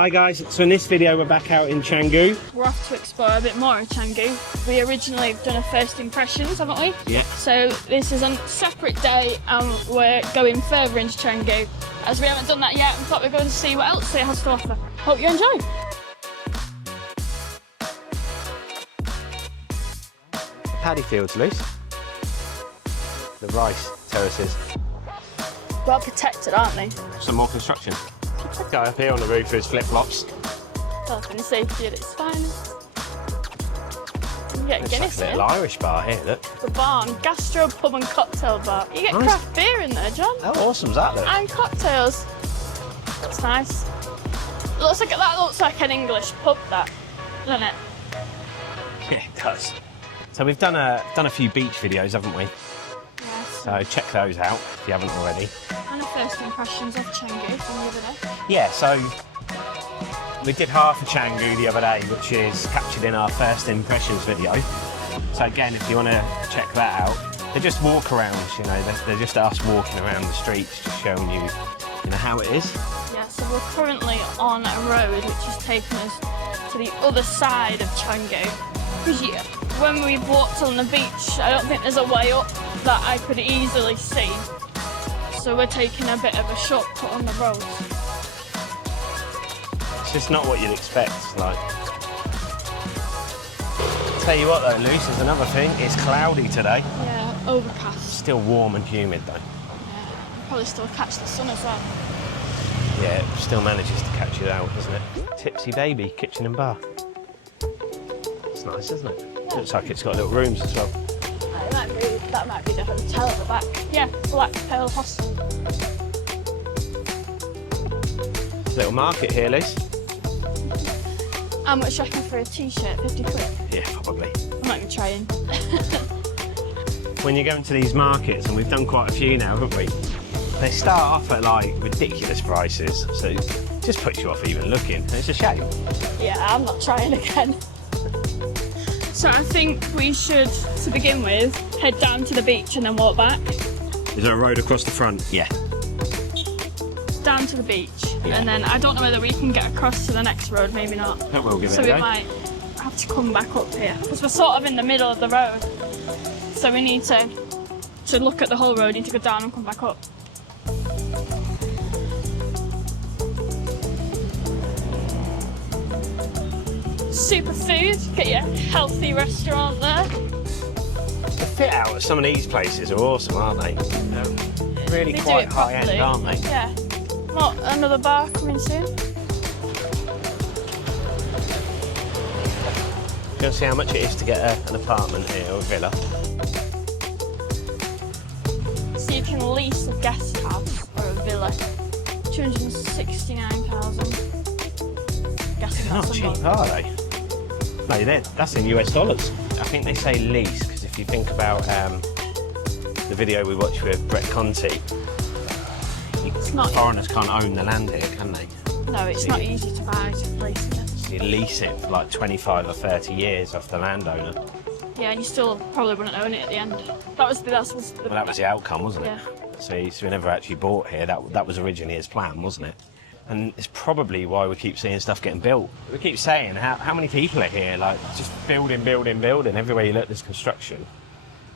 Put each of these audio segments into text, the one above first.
Hi guys, so in this video we're back out in Canggu. We're off to explore a bit more of Canggu. We originally done a first impressions, haven't we? Yeah. So this is a separate day and we're going further into Canggu. As we haven't done that yet, we thought we're going to see what else it has to offer. Hope you enjoy. Paddy fields, Lease. The rice terraces. Well protected, aren't they? Some more construction. Guy up here on the roof with flip-flops. Health and safety at its finest. You get It's Guinness like a in. little Irish bar here, look. The barn, gastro, pub and cocktail bar. You get Nice. craft beer in there, John. How awesome's that, look? And cocktails. That's nice. That looks like an English pub, that, doesn't it? Yeah, it does. So we've done a few beach videos, haven't we? Yes. So check those out if you haven't already. And a first impressions of Canggu from the other day. Yeah, so we did half of Canggu the other day, which is captured in our first impressions video. So again, if you want to check that out, they're just walk arounds, you know, they're just us walking around the streets, just showing you, how it is. Yeah, so we're currently on a road which is taking us to the other side of Canggu. Because when we've walked on the beach, I don't think there's a way up that I could easily see. So we're taking a bit of a shortcut on the road. It's just not what you'd expect, like. Tell you what though, Luce, there's another thing, it's cloudy today. Yeah, overcast. Still warm and humid though. Yeah, we'll probably still catch the sun as well. Yeah, it still manages to catch you out, doesn't it? Tipsy Baby, kitchen and bar. It's nice, isn't it? Yeah. Looks like it's got little rooms as well. That might be the hotel at the back. Yeah, Black Pearl Hostel. Little market here, Liz. How much do you reckon for a t-shirt? 50 quid? Yeah, probably. I'm not even trying. When you go into these markets, and we've done quite a few now, haven't we? They start off at like ridiculous prices, so it just puts you off even looking. And it's a shame. Yeah, I'm not trying again. So I think we should, to begin with, head down to the beach and then walk back. Is there a road across the front? Yeah. Down to the beach, Yeah. and then I don't know whether we can get across to the next road, maybe not. That will give it So a we go. might have to come back up here, because we're sort of in the middle of the road. So we need to look at the whole road, need to go down and come back up. Superfood, get your healthy restaurant there. The fit out of some of these places are awesome, aren't they? They're really They do quite it high end, properly. aren't they? Yeah. What, another bar coming soon? Go and see how much it is to get an apartment here or a villa. So you can lease a guest house or a villa. 269,000. Guessing Not that's a cheap, month. are they? No, that's in US dollars. I think they say lease because if you think about the video we watched with Brett Conti, foreigners can't own the land here, can they? No, it's not easy to buy, to lease it. So you lease it for like 25 or 30 years off the landowner. Yeah, and you still probably wouldn't own it at the end. That was the Well, that was the outcome, wasn't it? Yeah. So we never actually bought here. That was originally his plan, wasn't it? And it's probably why we keep seeing stuff getting built. We keep saying, how many people are here? Like, just building. Everywhere you look, there's construction.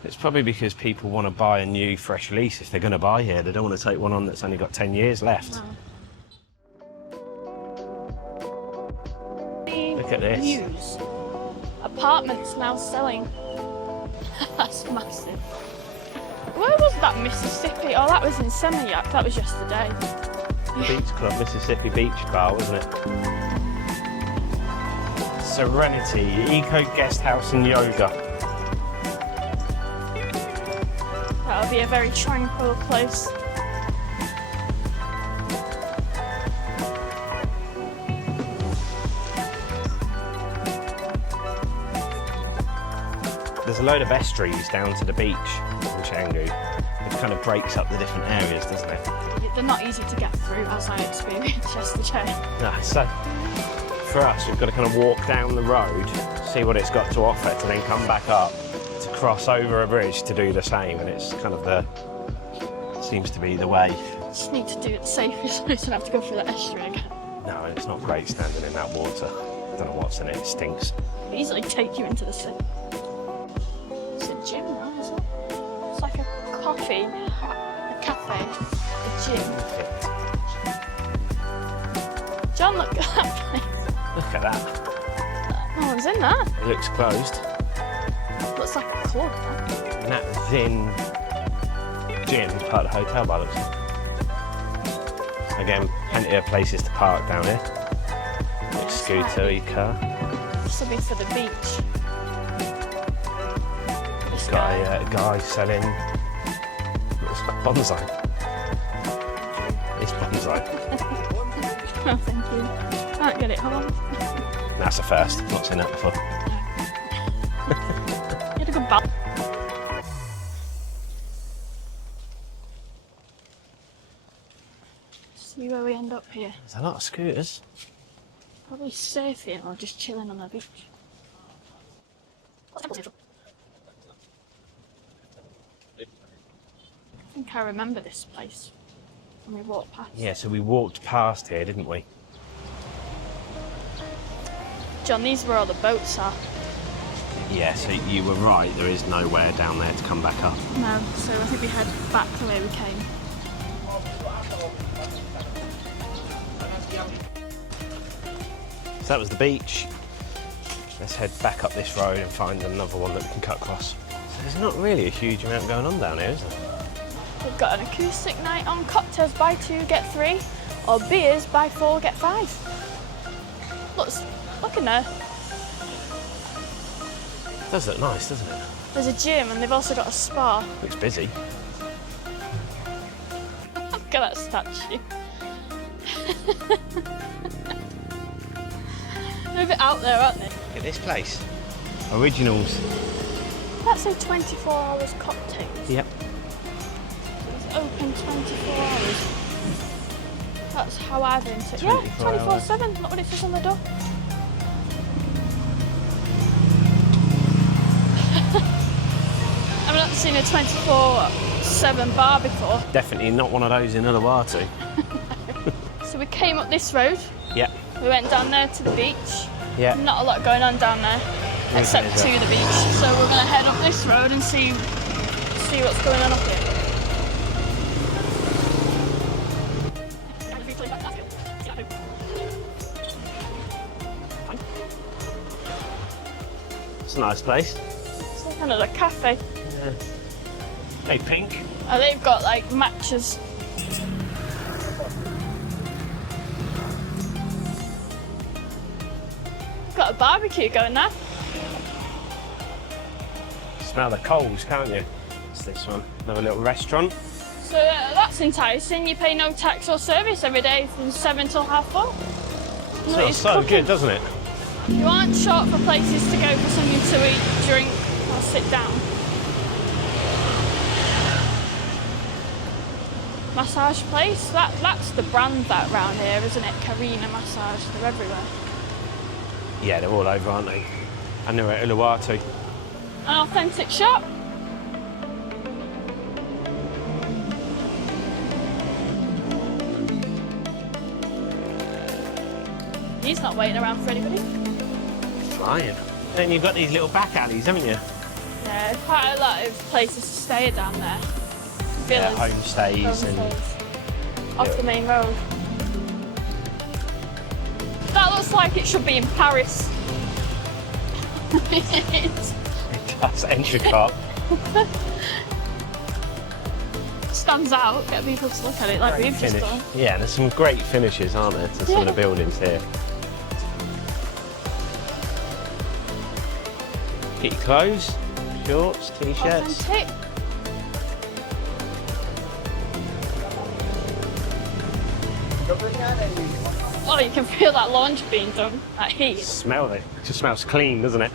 It's probably because people want to buy a new, fresh lease if they're going to buy here. They don't want to take one on that's only got 10 years left. No. Look at this. Views. Apartments now selling. That's massive. Where was that, Mississippi? Oh, that was in Seminyak. That was yesterday. Beach Club, Mississippi Beach Bar, wasn't it? Serenity, Eco Guest House and Yoga. That'll be a very tranquil place. There's a load of estuaries down to the beach in Canggu. It kind of breaks up the different areas, doesn't it? They're not easy to get through, as I experienced yesterday. No, so for us, we've got to kind of walk down the road, see what it's got to offer, to then come back up, to cross over a bridge to do the same, and it's kind of seems to be the way. Just need to do it safely so I don't have to go through the estuary again. No, it's not great standing in that water. I don't know what's in it, it stinks. It'll easily take you into the sea. It's a gym, right, is it? It's like a coffee, a cafe, a gym. John, look at that place. Look at that. No one's in that. It looks closed. Looks like a club. Huh? And that Zin gym is part of the hotel by the looks of it. Again, plenty of places to park down here. Scooter, car. This will be for the beach. This Got guy. a guy selling bonsai. It's bonsai. Oh, thank you. Can't get it, hold on. That's a first. Not seen that before. You had a good balance. See where we end up here. There's a lot of scooters. Probably safe here or just chilling on the beach. I think I remember this place when we walked past. Yeah, so we walked past here, didn't we? John, these were all the boats are. Yeah, so you were right. There is nowhere down there to come back up. No, so I think we head back the way we came. So that was the beach. Let's head back up this road and find another one that we can cut across. So there's not really a huge amount going on down here, is there? We've got an acoustic night on, cocktails buy 2 get 3, or beers buy 4 get 5. Look in there. It does look nice, doesn't it? There's a gym and they've also got a spa. Looks busy. Look at that statue. They're a bit out there, aren't they? Look at this place. Originals. That's a 24 hours cocktail. Yep. It's open 24 hours. That's how I've been to. 24 Yeah, 24/7. Look what it says on the door. I've not seen a 24/7 bar before. Definitely not one of those in Uluwatu. So we came up this road. Yep. We went down there to the beach. Yeah. Not a lot going on down there, except to the beach. So we're going to head up this road and see what's going on up here. It's a nice place. It's like another cafe. Yeah. Hey, pink. Oh, they've got like matches. Got a barbecue going there. Smell the coals, can't you? What's this one? Another little restaurant. So that's enticing. You pay no tax or service every day from 7 till 4:30. Smells so good, doesn't it? You aren't short for places to go for something to eat, drink, or sit down. Massage place. That's the brand that round here, isn't it? Karina Massage. They're everywhere. Yeah, they're all over, aren't they? And they're at Uluwatu. An authentic shop. He's not waiting around for anybody. Flying. Then you've got these little back alleys, haven't you? Yeah, quite a lot of places to stay down there. Villas. Yeah, homestays and... Off the main road. That looks like it should be in Paris. That's intricate. Stands out, get people to look at it like Great we've just finish. done. Yeah, there's some great finishes, aren't there, to some of the buildings here. Get your clothes, shorts, t-shirts. Authentic. Oh, you can feel that laundry being done, that heat. Smell it. It just smells clean, doesn't it?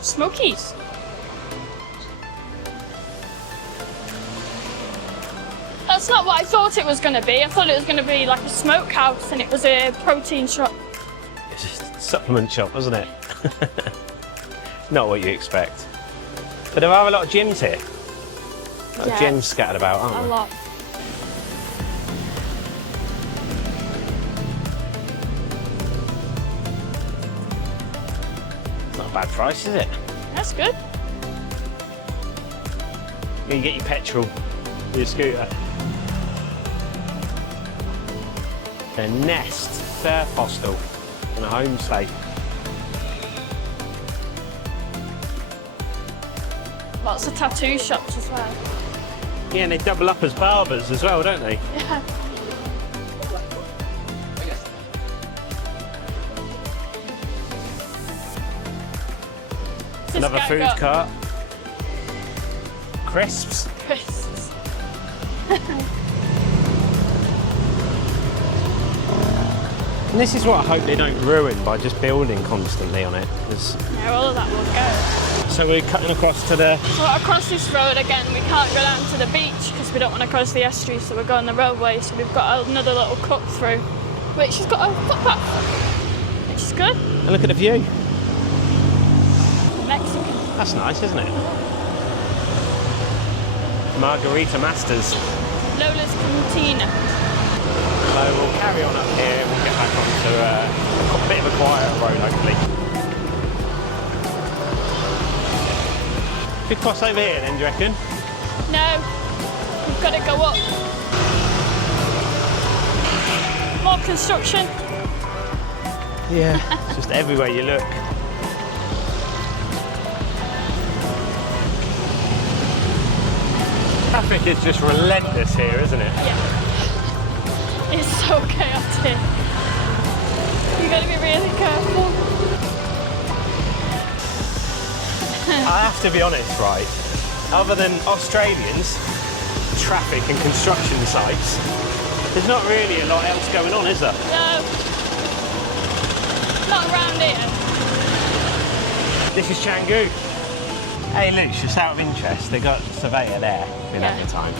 Smokies. That's not what I thought it was going to be. I thought it was going to be like a smokehouse and it was a protein shop. It's just a supplement shop, wasn't it? Not what you expect. But there are a lot of gyms here. A lot of Yes. gyms scattered about, aren't A there? lot. Not a bad price, is it? That's good. You get your petrol for your scooter. A Nest surf hostel and a homestay. Lots of tattoo shops as well. Yeah, and they double up as barbers as well, don't they? Yeah. Another food cart. Crisps. Crisps. And this is what I hope they don't ruin by just building constantly on it. 'Cause- Yeah, all of that will go. So we're cutting across to the... So across this road again, we can't go down to the beach because we don't want to cross the estuary, so we're going the roadway. So we've got another little cut through, which has got a footpath, which is good. And look at the view. Mexican. That's nice, isn't it? Margarita Masters. Lola's Cantina. So we'll carry on up here and we'll get back onto a bit of a quieter road, hopefully. Could cross over here then, do you reckon? No, we've got to go up. More construction. Yeah. It's just everywhere you look. Traffic is just relentless here, isn't it? Yeah. It's so chaotic. You've got to be really careful. I have to be honest, right? Other than Australians, traffic and construction sites, there's not really a lot else going on, is there? No. Not around here. This is Canggu. Hey Luce, just out of interest, they got a surveyor there in Yeah. at the time.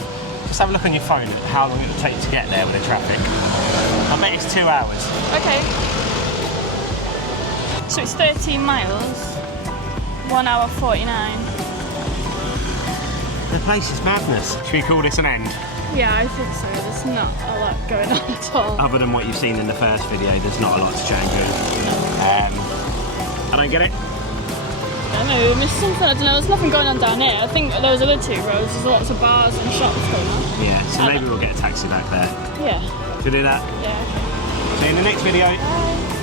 Just have a look on your phone at how long it will take to get there with the traffic. I bet it's 2 hours. Okay. So it's 13 miles. 1 hour 49. The place is madness. Should we call this an end? Yeah, I think so. There's not a lot going on at all. Other than what you've seen in the first video, there's not a lot to Canggu. I don't get it. I don't know, we missed something. I don't know. There's nothing going on down here. I think those other two roads, there's lots of bars and shops going on. Yeah, so maybe we'll get a taxi back there. Yeah. Should we do that? Yeah, okay. See you in the next video. Bye.